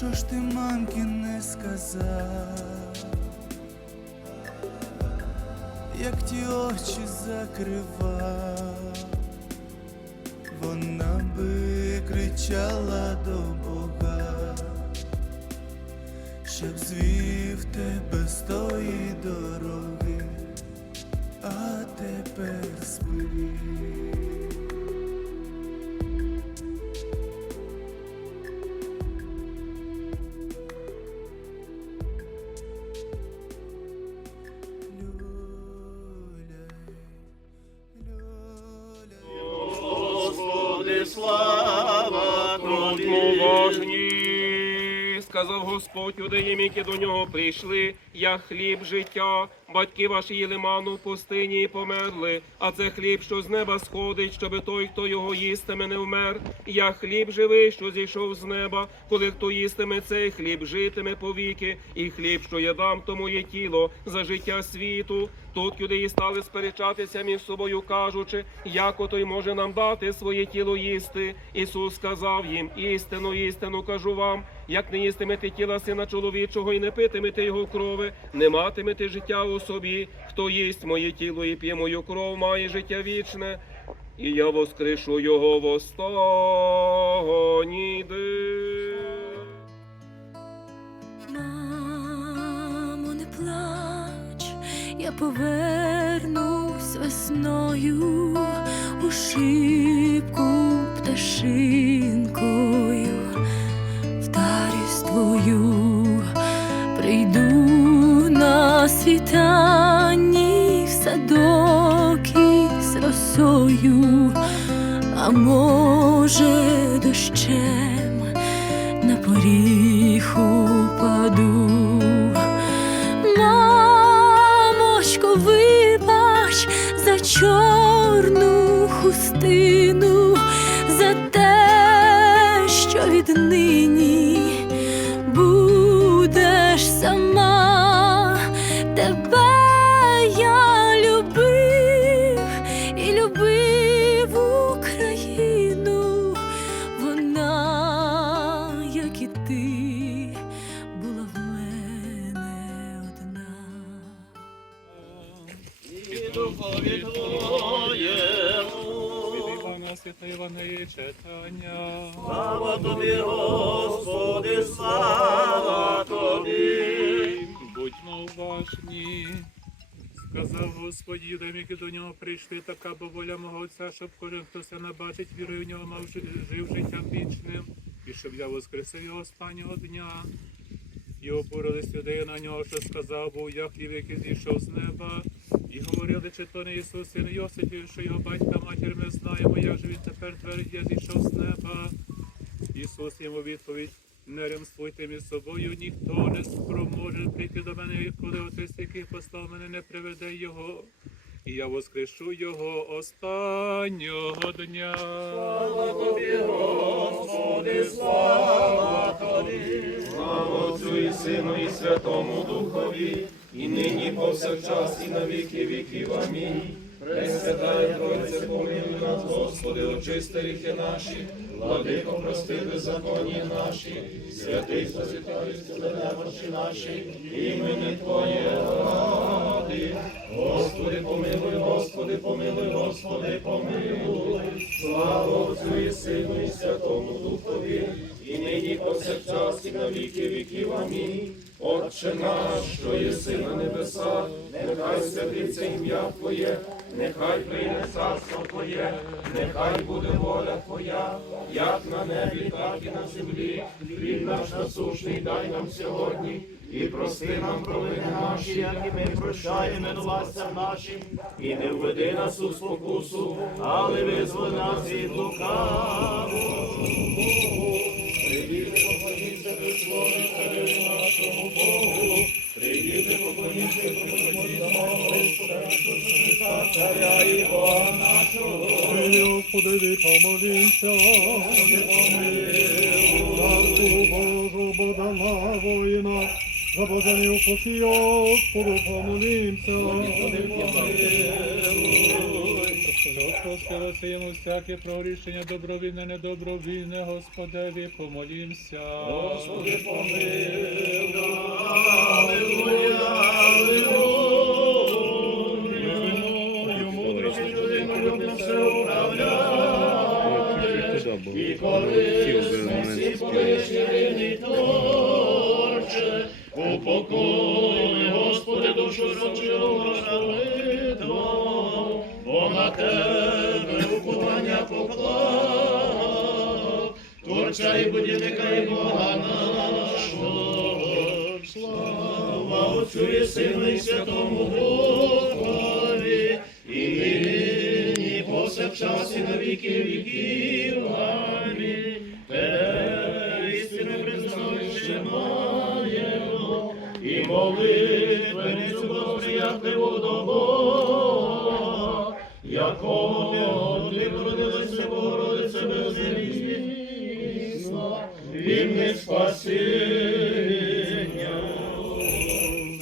Що ж ти мамки не сказав, як ті очі закривав, вона би кричала до Бога, щоб звів тебе з тої дороги, а тепер спи. Господи, сказав Господь юдеям, які до нього прийшли, я хліб життя. Батьки ваші їли ману в пустині і померли, а це хліб, що з неба сходить, щоби той, хто його їстиме, не вмер. Я хліб живий, що зійшов з неба. Коли хто їстиме цей хліб, житиме повіки, і хліб, що я дам, то моє тіло за життя світу. Тут юдеї стали сперечатися між собою, кажучи, як ото й може нам дати своє тіло їсти. Ісус сказав їм: істину, істину кажу вам, як не їстимете тіла сина чоловічого і не питимете його крови, не матимете життя у собі. Хто їсть моє тіло і п'є мою кров, має життя вічне, і я воскрешу його в останній день. Мамо, не плач, я повернусь весною у шибку пташинкою, твою, прийду на світанні в садок із росою, а може дощем на поріг упаду. Мамочко, вибач за чорну хустину, за те, що віднині Від Івана Свята Євангелія читання. Слава Тобі, Господи, слава Тобі. Будьмо уважні. Сказав Господь юдам, які до нього прийшли, така бо воля мого Отця, щоб кожен, хто се набачить, вірою в нього мав жив життям вічним, і щоб я воскресив його останнього дня. І обурились юдеї на нього, що сказав, був я хліб, який зійшов з неба. І говорили, чи то не Ісус, син Йосифів, що його батька матір ми знаємо, як же він тепер твердить, я зійшов з неба. Ісус йому відповідь, не ремствуйте між собою, ніхто не спроможе прийти до мене, коли отець, який послав мене, не приведе його. І я воскрешу його останнього дня. Слава Тобі, Господи, слава Тобі. Слава Отцю і Сину і Святому Духові, і нині повсякчас, і на віки віків. Амінь. Пресвятая Тройце, помилуй нас, Господи, очисти гріхи наші, владико, прости беззаконня наші, святий Спасителю, немощі наші, імені Твоє ради. Господи, помилуй, Господи, помилуй, Господи, помилуй. Слава Отцю і Сину і Святому Духові, і нині повсякчас, і на віки віків. Амінь. Отче наш, що єси на небесах, нехай святиться ім'я Твоє, нехай прийде царство Твоє, нехай буде воля Твоя, як на небі, так і на землі. Хліб наш насушний дай нам сьогодні, і прости нам провини наші, як і ми прощаємо винуватцям нашим, і не введи нас у спокусу, але визволи нас від лукавого. Нашого. Господи, помолімся. Помолімся. Простилося йому всяке прогрішення добровільне, недобровільне, Господеві, помолімся. Господи, І корисно всі полишні творче, упокой, Господи, душу зрочилого молитву, бо на тебе уповання поклав, Творця і будівника і Бога нашого, слава Отцю і Сину і Святому Духові, і нині повсякчас і на віки віків. Якого ти породилася, Богородице безневісна, вільне спасіння.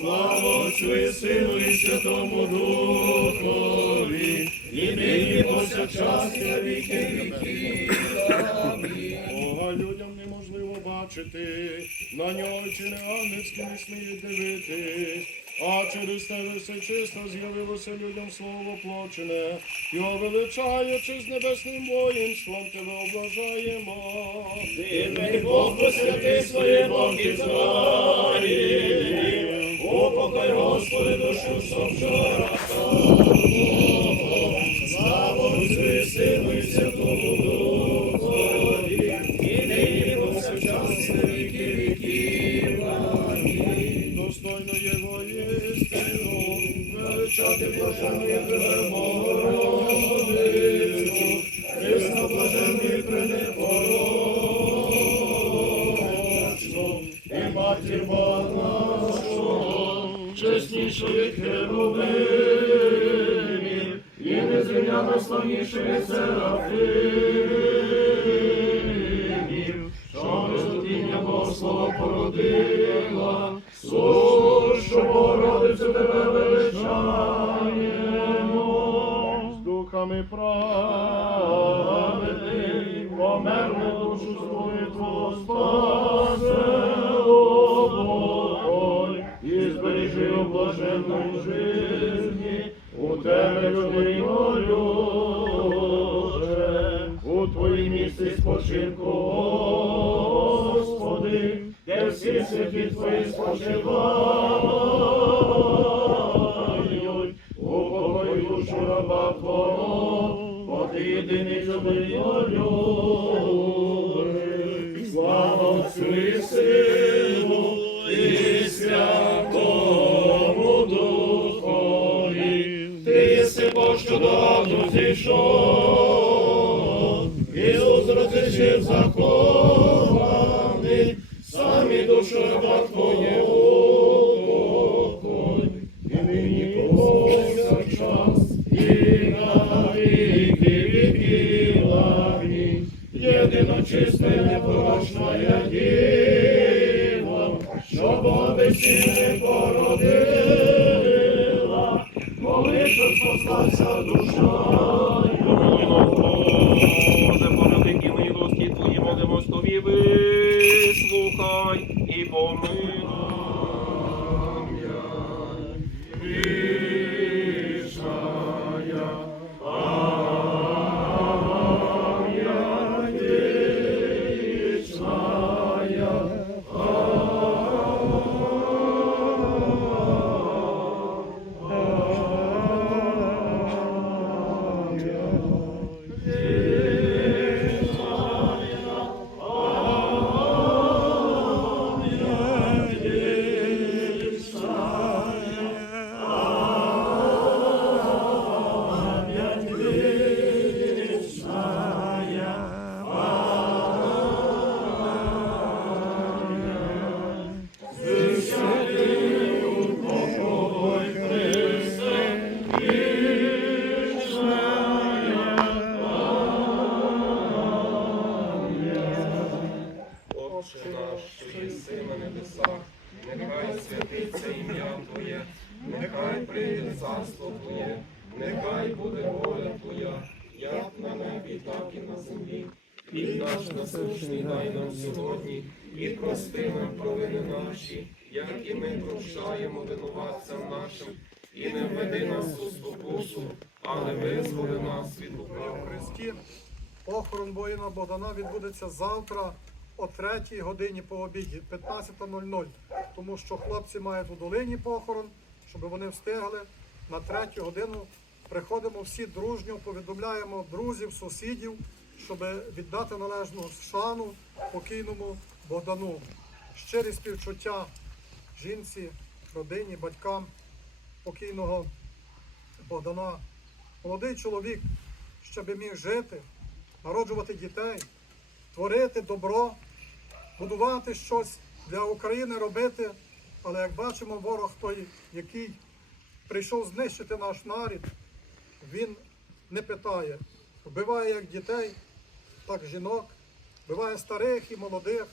Слава Отцю і Сину і Святому Духові, і нині повсякчас і на віки. Бога людям неможливо бачити, на нього чи не ангельські не сміють дивитись, а через тебе все чисто з'явилося людям слово воплочене, його величаючи з небесним воїнством, тебе облажаємо. Дивний Бог посвяти своє Бог Ізраїль, упокой, Господи, душу совчора. Слава Отцю і і Святому Духові, чеснішої херувимів, і незрівняно славнішої серафимів, що бездодіння Богослова породила, духами Праведний, померлу душу свою Твого спасе, Господь, і збережи у блаженному житті, у тебе людей молюже, у Твоїй місці спочинку, Господи, де всі святі Твої спочивають, аду зійшов, Ісус розрішив закований, самі душу раба Твого покой, і нині повсякчас, і на віки. Єдино чисте, непорочна діва, що Бога спаслася душою. Сьогодні, і прости нам провини наші, як і ми прощаємо винуватцям нашим, і не введи нас у спокусу, але визволи нас від лукавого. Христі. Похорон воїна Богдана відбудеться завтра о 3 годині по обіді, 15.00. Тому що хлопці мають у долині похорон, щоб вони встигли на 3 годину. Приходимо всі дружньо, повідомляємо друзів, сусідів, щоб віддати належну шану покійному Богдану. Щирі співчуття жінці, родині, батькам покійного Богдана. Молодий чоловік, щоб міг жити, народжувати дітей, творити добро, будувати щось для України робити. Але як бачимо, ворог той, який прийшов знищити наш нарід, він не питає. Вбиває як дітей, так жінок, вбиває старих і молодих,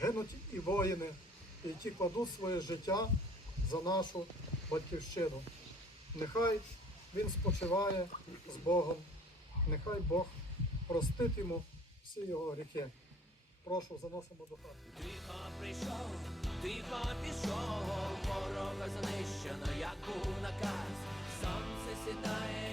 гинуть і воїни, і ті кладуть своє життя за нашу батьківщину. Нехай він спочиває з Богом, нехай Бог простить йому всі його гріхи. Прошу, заносимо до хати. Тихо прийшов, тихо пішов, ворога знищено, як був наказ. Сонце сідає